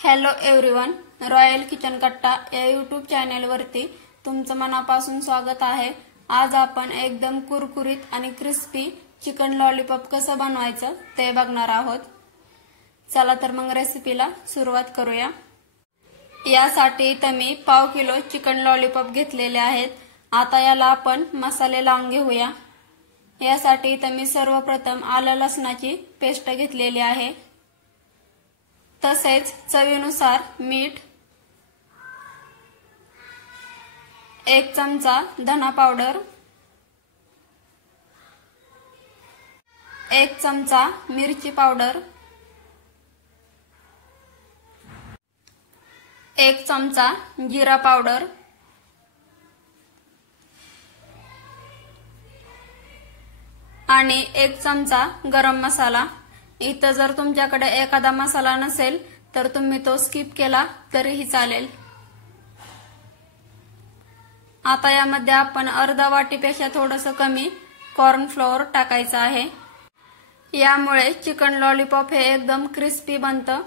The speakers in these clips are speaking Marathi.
हॅलो एव्हरीवन, रॉयल किचन कट्टा या यूट्यूब चॅनेलवरती तुमचं मनापासून स्वागत आहे। आज आपण एकदम कुरकुरीत आणि क्रिस्पी चिकन लॉलीपॉप कसं बनवायचं ते बघणार आहोत। चला तर मग रेसिपीला सुरुवात करूया। यासाठी इथे मी पाव किलो चिकन लॉलीपॉप घेतलेले आहेत। आता याला आपण मसाले लावून घेऊया। यासाठी इथे मी सर्वप्रथम आलं लसणाची पेस्ट घेतलेली आहे, तसेच चवीनुसार मीठ, 1 चमचा धना पावडर, 1 चमचा मिरची पावडर, 1 चमचा जिरा पावडर, आणि 1 चमचा गरम मसाला। इथं जर तुमच्याकडे एखादा मसाला नसेल तर तुम्ही तो स्किप केला तरीही चालेल। आता यामध्ये आपण अर्धा वाटीपेक्षा थोडंसं कमी कॉर्न फ्लोअर टाकायचं आहे। यामुळे चिकन लॉलीपॉप हे एकदम क्रिस्पी बनतं।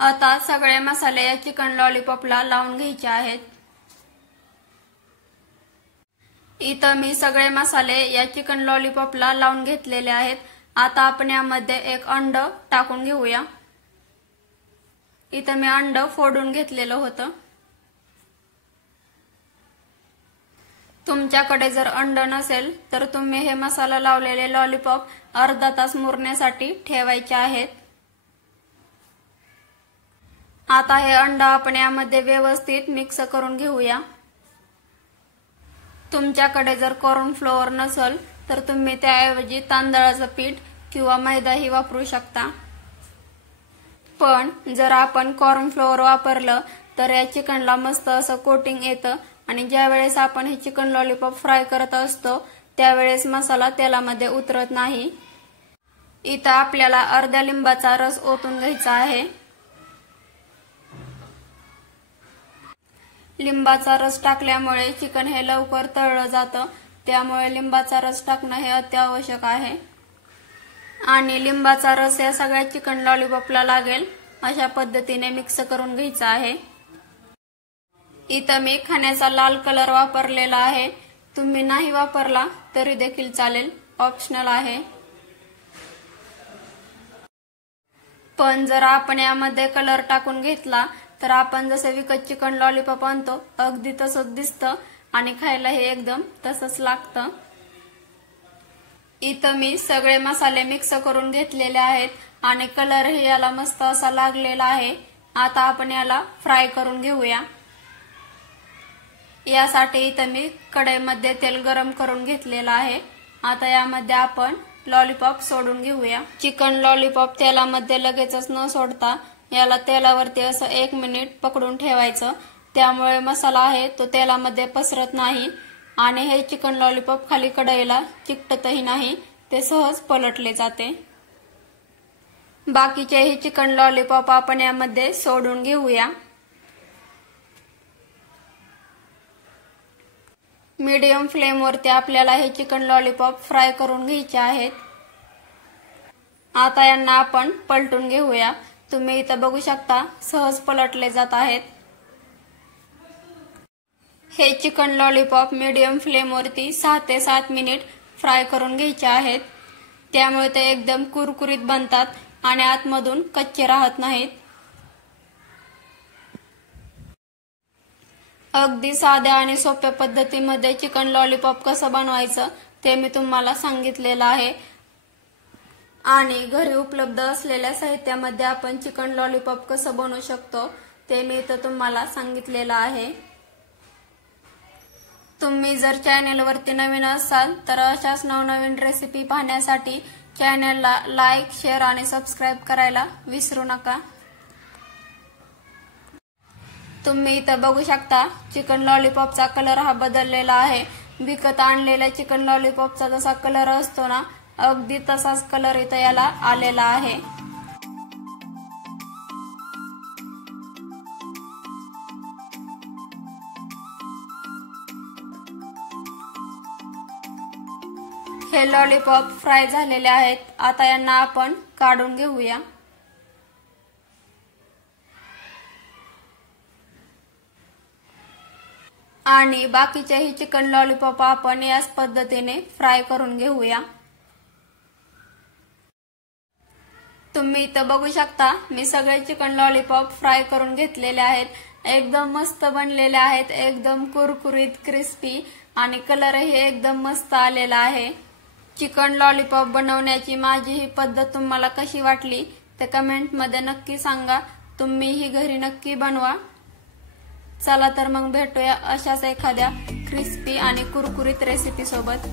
आता सगळे मसाले या चिकन लॉलीपॉपला लावून घ्यायचे आहेत। इथं मी सगळे मसाले या चिकन लॉलीपॉपला लावून घेतलेले आहेत। आता आपण यामध्ये 1 अंड टाकून घेऊया। इथं मी अंड फोडून घेतलेलं होतं। तुमच्याकडे जर अंड नसेल तर तुम्ही हे मसाला लावलेले लॉलीपॉप अर्धा तास मुरण्यासाठी ठेवायचे आहेत। आता हे अंड आपण यामध्ये व्यवस्थित मिक्स करून घेऊया। तुमच्याकडे जर कॉर्न फ्लोअर नसेल तर तुम्ही त्याऐवजी तांदळाचं पीठ किंवा मैदाही वापरू शकता। पण जर आपण कॉर्न फ्लोअर वापरलं तर या चिकनला मस्त असं कोटिंग येतं आणि ज्यावेळेस आपण हे चिकन लॉलीपॉप फ्राय करत असतो त्यावेळेस मसाला तेलामध्ये उतरत नाही। इथं आपल्याला अर्ध्या लिंबाचा रस ओतून घ्यायचा आहे। लिंबाचा रस टाकल्यामुळे चिकन हे लवकर तळलं जातं, त्यामुळे लिंबाचा रस टाकणं हे अत्यावश्यक आहे। आणि लिंबाचा रस या सगळ्या चिकन लॉलीपॉपला लागेल अशा पद्धतीने मिक्स करून घ्यायचा आहे। इथं मी खाण्याचा लाल कलर वापरलेला आहे, तुम्ही नाही वापरला तरी देखील चालेल, ऑप्शनल आहे। पण जर आपण यामध्ये कलर टाकून घेतला तर आपण जसे विकत चिकन लॉलीपॉप आणतो अगदी तसंच दिसतं आणि खायला हे एकदम तसंच लागतं। इथं मी सगळे मसाले मिक्स करून घेतलेले आहेत आणि कलरही याला मस्त असा लागलेला आहे। आता आपण याला फ्राय करून घेऊया। यासाठी इथं मी कढईमध्ये तेल गरम करून घेतलेलं आहे। आता यामध्ये आपण लॉलीपॉप सोडून घेऊया। चिकन लॉलीपॉप तेलामध्ये लगेचच न सोडता याला तेलावरती असं 1 मिनिट पकडून ठेवायचं, त्यामुळे मसाला आहे तो तेलामध्ये पसरत नाही आणि हे चिकन लॉलीपॉप खाली कढईला चिकटतही नाही, ते सहज पलटले जाते। बाकीचे हे चिकन लॉलीपॉप आपण यामध्ये सोडून घेऊया। मीडियम फ्लेमवरती आपल्याला हे चिकन लॉलीपॉप फ्राय करून घ्यायचे आहेत। आता यांना आपण पलटून घेऊया। तुम्ही इथं बघू शकता सहज पलटले जात आहेत। हे चिकन लॉलीपॉप मीडियम फ्लेमवरती 6 ते 7 मिनिट फ्राय करून घ्यायचे आहेत, त्यामुळे ते एकदम कुरकुरीत बनतात आणि आतमधून कच्चे राहत नाहीत। अगदी साध्या आणि सोप्या पद्धतीमध्ये चिकन लॉलीपॉप कसं बनवायचं ते मी तुम्हाला सांगितलेलं आहे आणि घरी उपलब्ध असलेल्या साहित्यामध्ये आपण चिकन लॉलीपॉप कसं बनवू शकतो ते मी इथं तुम्हाला सांगितलेलं आहे। तुम्ही जर चॅनेलवरती नवीन असाल तर अशाच नवनवीन रेसिपी पाहण्यासाठी चॅनेलला लाईक, शेअर आणि सबस्क्राईब करायला विसरू नका। तुम्ही इथं बघू शकता चिकन लॉलीपॉपचा कलर हा बदललेला आहे। विकत आणलेल्या चिकन लॉलीपॉपचा जसा कलर असतो ना अगदी तसाच कलर इथं याला आलेला आहे। हे लॉलीपॉप फ्राय झालेले आहेत। आता यांना आपण काढून घेऊया। आणि बाकीचेही चिकन लॉलीपॉप आपण याच पद्धतीने फ्राय करून घेऊया। तुम्ही इथं बघू शकता मी सगळे चिकन लॉलीपॉप फ्राय करून घेतलेले आहेत। एकदम मस्त बनलेले आहेत, एकदम कुरकुरीत क्रिस्पी आणि कलरही एकदम मस्त आलेला आहे। चिकन लॉलीपॉप बनवण्याची माझी ही पद्धत तुम्हाला कशी वाटली ते कमेंट मध्ये नक्की सांगा। तुम्ही ही घरी नक्की बनवा। चला तर मग भेटूया अशाच एखाद्या क्रिस्पी आणि कुरकुरीत रेसिपी सोबत।